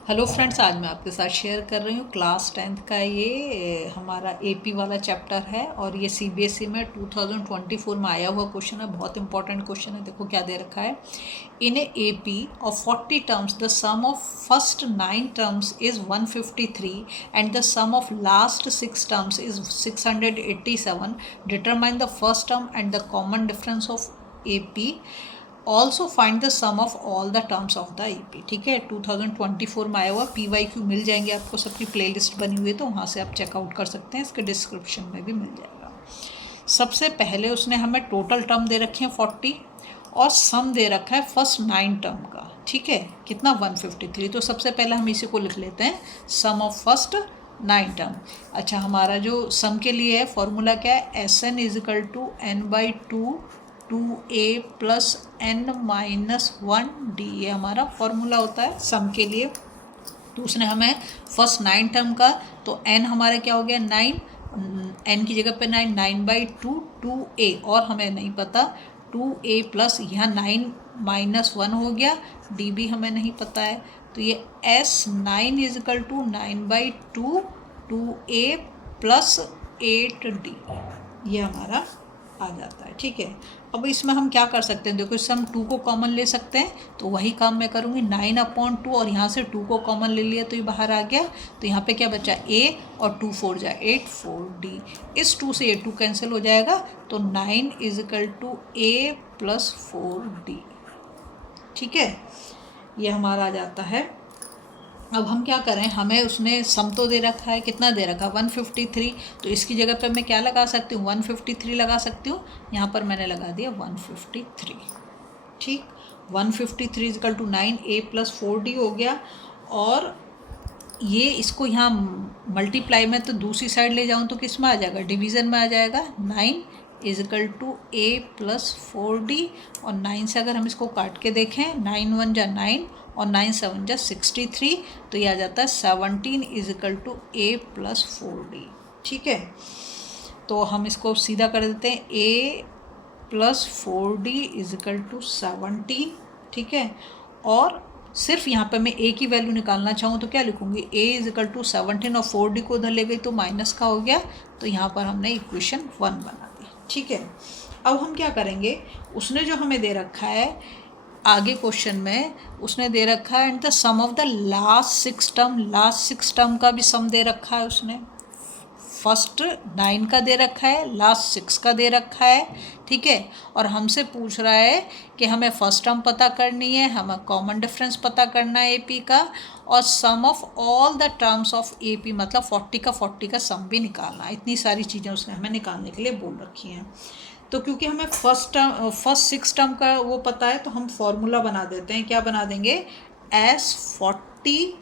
Hello friends, आज मैं आपके साथ शेयर कर रही हूँ क्लास 10th का ये हमारा एपी वाला चैप्टर है और ये सीबीएसई में 2024 में आया हुआ क्वेश्चन है। बहुत इंपॉर्टेंट क्वेश्चन है। देखो क्या दे रखा है। In a AP of 40 terms the sum of first 9 terms is 153 and the sum of last 6 terms is 687। Determine the first term and the common difference of AP. Also find the sum of all the terms of the AP. ठीक है, 2024 में आया हुआ PYQ मिल जाएंगे आपको, सबकी playlist बनी हुई है तो वहाँ से आप चेकआउट कर सकते हैं, इसके डिस्क्रिप्शन में भी मिल जाएगा। सबसे पहले उसने हमें टोटल टर्म दे रखे हैं 40 और सम दे रखा है फर्स्ट 9 टर्म का। ठीक है, कितना 153। तो सबसे पहले हम इसी को लिख लेते हैं, सम ऑफ फर्स्ट 9 टर्म। अच्छा, हमारा जो सम के लिए है फॉर्मूला क्या है, SN is equal to n/2 2a plus n-1d, ये हमारा फॉर्मूला होता है सम के लिए। तो उसने हमें फर्स्ट 9 टर्म का, तो n हमारा क्या हो गया 9, n की जगह पे 9/2 2a, और हमें नहीं पता 2a प्लस यहाँ 9-1 हो गया, d भी हमें नहीं पता है। तो ये S9 is equal to 9/2 2a plus 8d, ये हमारा आ जाता है। ठीक है, अब इसमें हम क्या कर सकते हैं, देखो इससे हम 2 को कॉमन ले सकते हैं, तो वही काम मैं करूँगी। 9/2 और यहाँ से 2 को कॉमन ले लिया तो ये बाहर आ गया, तो यहाँ पे क्या बचा a और 2 4 जा 8 4d। इस 2 से ये 2 कैंसिल हो जाएगा, तो 9 is equal to a plus 4d। ठीक है, ये हमारा आ जाता है। अब हम क्या करें, हमें उसने सम तो दे रखा है, कितना दे रखा है 153, तो इसकी जगह पे मैं क्या लगा सकती हूँ 153 लगा सकती हूँ। यहाँ पर मैंने लगा दिया 153। ठीक, 153 is equal to 9a plus 4d हो गया। और ये इसको यहाँ मल्टीप्लाई में तो दूसरी साइड ले जाऊँ तो किस में आ जाएगा, डिवीज़न में आ जाएगा। 9 is equal to a plus 4d, और 9 से अगर हम इसको काट के देखें, 9 1 जा 9 और 9 7 जा 63, तो ये आ जाता है 17 is equal to a plus 4d। ठीक है, तो हम इसको सीधा कर देते हैं, a plus 4d is equal to 17। ठीक है, और सिर्फ यहाँ पे मैं a की वैल्यू निकालना चाहूँ तो क्या लिखूँगी, a इजकल टू 17 और 4d को उधर ले गई तो माइनस का हो गया, तो यहाँ पर हमने इक्वेशन 1 बना दी। ठीक है, अब हम क्या करेंगे, उसने जो हमें दे रखा है आगे क्वेश्चन में, उसने दे रखा है and the sum of the last 6 term, last 6 term का भी सम दे रखा है उसने। फर्स्ट 9 का दे रखा है, लास्ट 6 का दे रखा है। ठीक है, और हमसे पूछ रहा है कि हमें फर्स्ट टर्म पता करनी है, हमें कॉमन डिफरेंस पता करना है एपी का, और sum of all the terms of AP, मतलब 40 का सम भी निकालना है। इतनी सारी चीज़ें उसने हमें निकालने के लिए बोल रखी हैं। तो क्योंकि हमें फर्स्ट 6 टर्म का वो पता है, तो हम फॉर्मूला बना देते हैं। क्या बना देंगे, S40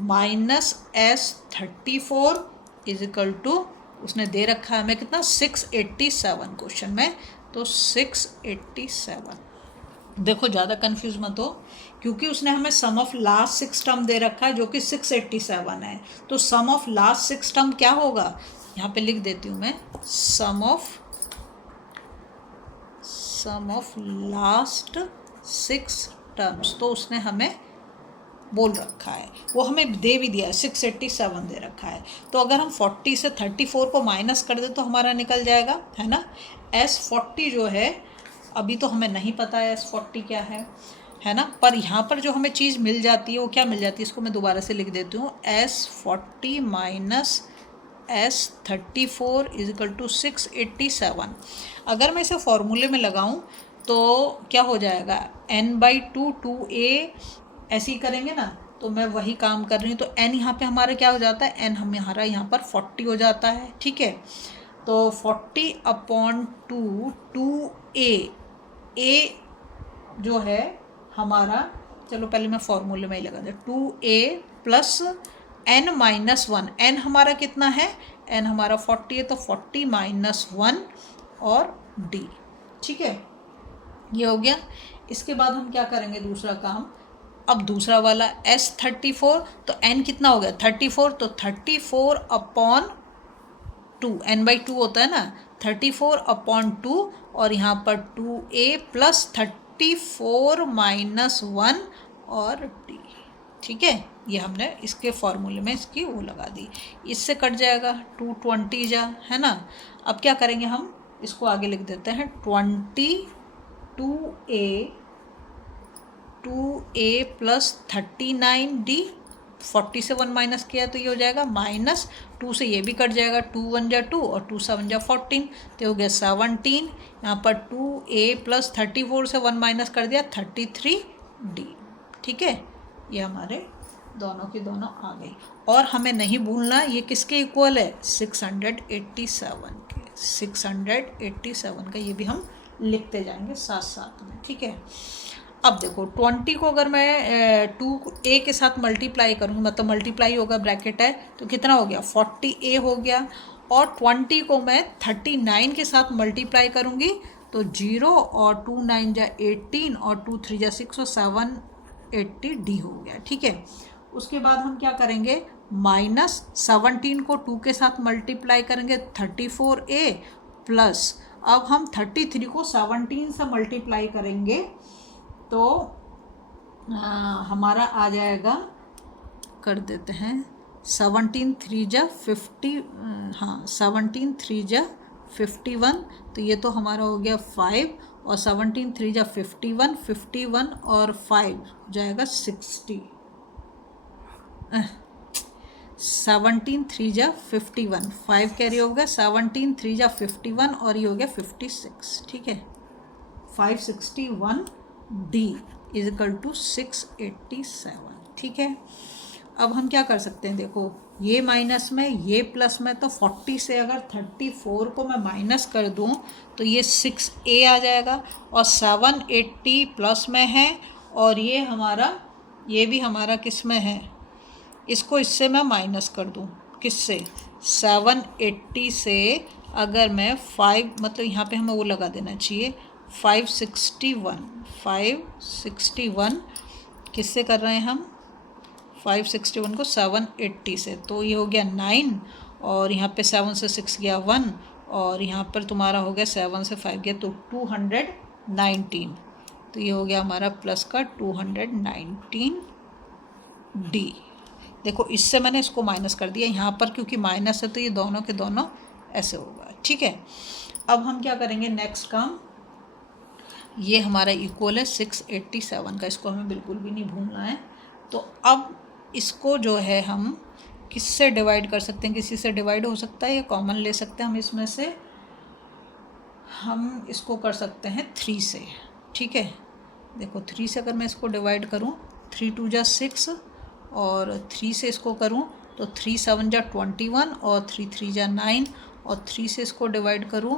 minus S34 is equal to, उसने दे रखा है हमें कितना 687 क्वेश्चन में, तो 687। देखो ज़्यादा कंफ्यूज मत हो, क्योंकि उसने हमें सम ऑफ लास्ट 6 टर्म दे रखा है जो कि 687 है। तो सम ऑफ लास्ट 6 टर्म क्या होगा, यहाँ पे लिख देती हूँ मैं, सम ऑफ लास्ट 6 टर्म्स। तो उसने हमें बोल रखा है, वो हमें दे भी दिया है, 687 दे रखा है। तो अगर हम 40 से 34 को माइनस कर दें तो हमारा निकल जाएगा, है ना। S40 जो है, अभी तो हमें नहीं पता है S40 क्या है ना, पर यहाँ पर जो हमें चीज़ मिल जाती है वो क्या मिल जाती है, इसको मैं दोबारा से लिख देती हूँ, S40 minus S34 is equal to 687। अगर मैं इसे फॉर्मूले में लगाऊँ तो क्या हो जाएगा, n/2 2a, ऐसे ही करेंगे ना, तो मैं वही काम कर रही हूँ। तो n यहाँ पे हमारा क्या हो जाता है, n हमारा यहाँ पर 40 हो जाता है। ठीक है, तो 40/2 2a जो है हमारा, चलो पहले मैं फॉर्मूले में ही लगा दूँ, 2a प्लस n-1, n हमारा कितना है, n हमारा 40 है, तो 40 - 1 और d। ठीक है, ये हो गया। इसके बाद हम क्या करेंगे, दूसरा काम, अब दूसरा वाला S34, तो n कितना हो गया 34, तो 34/2, n/2 होता है ना, 34/2, और यहाँ पर 2a प्लस 34 - 1 और d। ठीक है, ये हमने इसके फॉर्मूले में इसकी वो लगा दी, इससे कट जाएगा 220 जा, है ना। अब क्या करेंगे हम इसको आगे लिख देते हैं 2a प्लस 39d, 40 से 1 माइनस किया तो ये हो जाएगा माइनस 2 से ये भी कट जाएगा, 2 1 जा 2 और 2 7 जा 14, तो हो गया 17। यहाँ पर 2a प्लस 34 से 1 माइनस कर दिया 33d। ठीक है, ये हमारे दोनों की दोनों आ गई। और हमें नहीं भूलना ये किसके इक्वल है, 687 के, 687 का ये भी हम लिखते जाएंगे साथ साथ में। ठीक है, अब देखो 20 को अगर मैं 2a के साथ मल्टीप्लाई करूँगी, मतलब मल्टीप्लाई होगा, ब्रैकेट है, तो कितना हो गया 40a हो गया। और 20 को मैं 39 के साथ मल्टीप्लाई करूँगी तो 0 और 2 9 जा 18 और 2 3 जा 6 और 7 80d हो गया। ठीक है, उसके बाद हम क्या करेंगे, माइनस 17 को 2 के साथ मल्टीप्लाई करेंगे 34a प्लस, अब हम 33 को 17 से मल्टीप्लाई करेंगे तो हमारा आ जाएगा, कर देते हैं 17 3 जा 50, हाँ 17 3 जा 51, तो ये तो हमारा हो गया 5 और 17 3 जा 51, 51 और 5 हो जाएगा 60, 17 3 जा 51, 5 कैरी हो गया, 17 3 जा 51 और ये हो गया 56। ठीक है, 561d इज इक्वल टू 687। ठीक है, अब हम क्या कर सकते हैं, देखो ये माइनस में ये प्लस में, तो 40 से अगर 34 को मैं माइनस कर दूं तो ये 6a आ जाएगा और 780 प्लस में है और ये हमारा, ये भी हमारा किस में है, इसको इससे मैं माइनस कर दूं, किससे, 780 से अगर मैं 5, मतलब यहाँ पे हमें वो लगा देना चाहिए 561 किससे कर रहे हैं हम, 561 को 780 से, तो ये हो गया 9 और यहाँ पे 7 से 6 गया 1 और यहाँ पर तुम्हारा हो गया 7 से 5 गया तो 219, तो ये हो गया हमारा प्लस का 219d। देखो इससे मैंने इसको माइनस कर दिया, यहाँ पर क्योंकि माइनस है तो ये दोनों के दोनों ऐसे होगा। ठीक है, अब हम क्या करेंगे, नेक्स्ट काम, ये हमारा इक्वल है 687 का, इसको हमें बिल्कुल भी नहीं भूलना है। तो अब इसको जो है हम किससे डिवाइड कर सकते हैं, किसी से डिवाइड हो सकता है या कॉमन ले सकते हैं हम, इसमें से हम इसको कर सकते हैं 3 से। ठीक है, देखो 3 से अगर मैं इसको डिवाइड करूं, 3 2 जा 6 और 3 से इसको करूं तो 3 7 जा 21 और 3 3 जा 9 और 3 से इसको डिवाइड करूं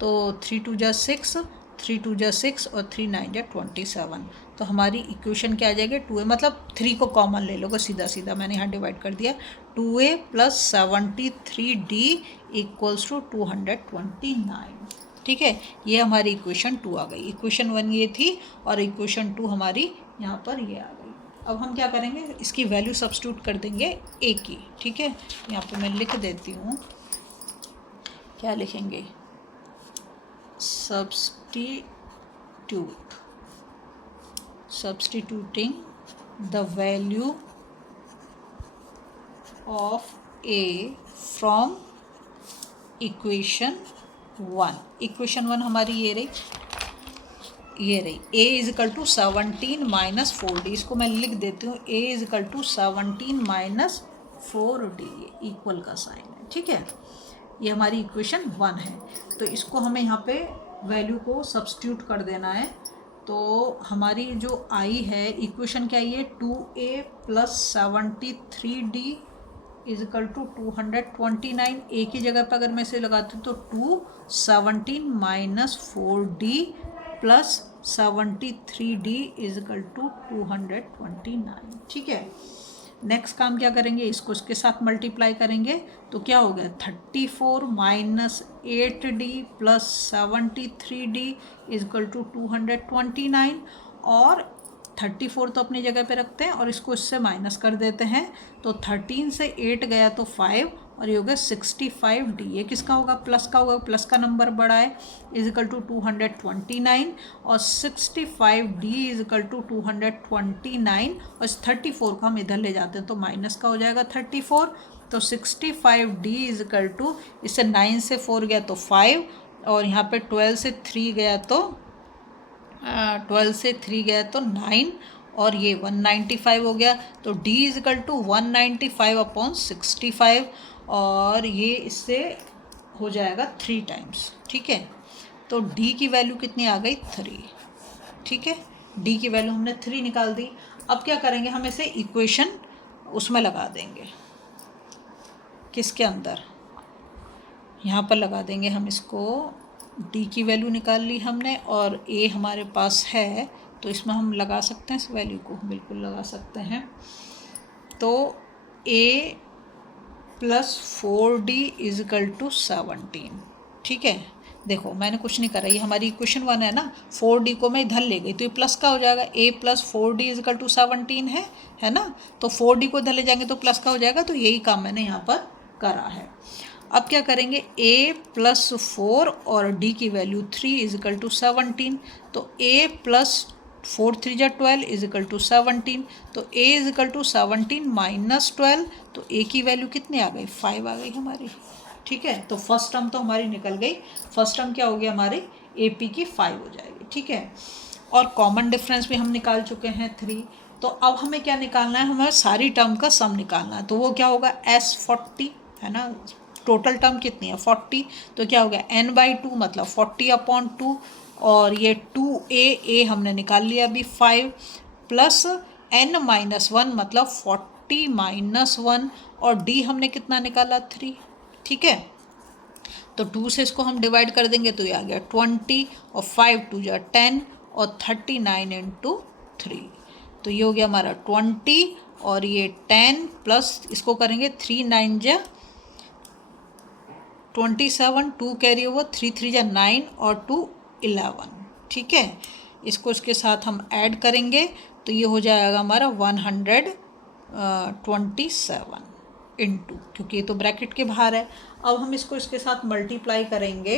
तो 3 2 जा 6, 3 2 जा 6 और 3 9 जा 27, तो हमारी इक्वेशन क्या आ जाएगी 2a, मतलब 3 को कॉमन ले लोगे, सीधा सीधा मैंने यहाँ डिवाइड कर दिया, 2a plus 73d equals to 229। ठीक है, ये हमारी इक्वेशन 2 आ गई। इक्वेशन 1 ये थी और इक्वेशन 2 हमारी यहाँ पर ये आ गई। अब हम क्या करेंगे, इसकी वैल्यू सब्स्टिट्यूट कर देंगे a की। ठीक है, यहाँ पे मैं लिख देती हूँ, क्या लिखेंगे, substituting the value of a from equation 1। Equation 1 हमारी ये रही, a is equal to 17 minus 4d, इसको मैं लिख देती हूँ, a is equal to 17 minus 4d, ये इक्वल का साइन है। ठीक है, ये हमारी इक्वेशन 1 है, तो इसको हमें यहाँ पे वैल्यू को सब्स्टिट्यूट कर देना है। तो हमारी जो आई है इक्वेशन क्या है, 2a plus 73d is equal to 229, a की जगह पर अगर मैं इसे लगाती हूँ तो 217 minus 4d plus 73d is equal to 229। ठीक है, नेक्स्ट काम क्या करेंगे, इसको इसके साथ मल्टीप्लाई करेंगे तो क्या हो गया 34 minus 8d plus 73d is equal to 229 और 34 तो अपनी जगह पे रखते हैं और इसको इससे माइनस कर देते हैं। तो 13 से 8 गया तो 5 और ये हो गया 65D। ये किसका होगा? प्लस का होगा, प्लस का नंबर बड़ा है, इजिकल टू 229 और 65D इजिकल टू 229 और इस 34 को हम इधर ले जाते हैं तो माइनस का हो जाएगा 34। तो 65D इजिकल टू, इससे 9 से 4 गया तो 5 और यहाँ पे 12 से 3 गया तो 9 और ये 195 हो गया। तो D इजिकल टू 195/65 और ये इससे हो जाएगा 3 टाइम्स। ठीक है, तो D की वैल्यू कितनी आ गई? 3। ठीक है, D की वैल्यू हमने 3 निकाल दी। अब क्या करेंगे, हम इसे इक्वेशन उसमें लगा देंगे, किसके अंदर, यहाँ पर लगा देंगे हम इसको। D की वैल्यू निकाल ली हमने और A हमारे पास है तो इसमें हम लगा सकते हैं इस वैल्यू को, बिल्कुल लगा सकते हैं। तो A + 4D इजिकल टू 17। ठीक है, देखो मैंने कुछ नहीं करा, ये हमारी इक्वेशन 1 है ना, 4D को मैं इधर ले गई तो ये प्लस का हो जाएगा। A + 4D इजिकल टू 17 है ना, तो 4D को इधर ले जाएंगे तो प्लस का हो जाएगा। तो यही काम मैंने यहाँ पर करा है। अब क्या करेंगे, A + 4 और D की वैल्यू 3 इजिकल टू 17। तो A + 4 3 = 12 इजिकल टू 17। तो A इजिकल टू 17 - 12, तो A की वैल्यू कितनी आ गई? 5 आ गई हमारी। ठीक है, तो फर्स्ट टर्म तो हमारी निकल गई। फर्स्ट टर्म क्या हो गया हमारी? AP की 5 हो जाएगी। ठीक है, और कॉमन डिफरेंस भी हम निकाल चुके हैं 3। तो अब हमें क्या निकालना है? हमें सारी टर्म का सम निकालना है। तो वो क्या होगा? S40 है ना, टोटल टर्म कितनी है? 40। तो क्या हो गया? n/2 मतलब 40/2 और ये 2A हमने निकाल लिया अभी 5 प्लस n - 1 मतलब 40 - 1 और D हमने कितना निकाला? 3। ठीक है, तो 2 से इसको हम डिवाइड कर देंगे तो ये आ गया 20 और 5 2 = 10 और 39 × 3। तो ये हो गया हमारा 20 और ये 10 प्लस इसको करेंगे 3 9 = 27, 2 कैरी ओवर, 3 3 = 9 और 2 11। ठीक है, इसको इसके साथ हम ऐड करेंगे तो ये हो जाएगा हमारा 127 इंटू, क्योंकि ये तो ब्रैकेट के बाहर है। अब हम इसको इसके साथ मल्टीप्लाई करेंगे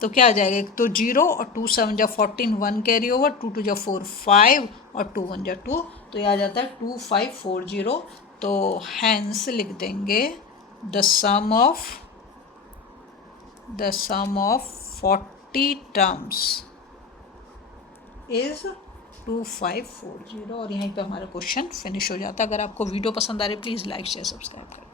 तो क्या आ जाएगा? एक तो 0 और 2 7 = 14, 1 कैरी ओवर, 2 2 = 4 5 और 2 1 = 2, तो ये आ जाता है 2540। तो हैंस लिख देंगे the sum of 40 terms is 2540 और यहीं पे हमारा क्वेश्चन फिनिश हो जाता है। अगर आपको वीडियो पसंद आ रही है प्लीज़ लाइक शेयर सब्सक्राइब करें।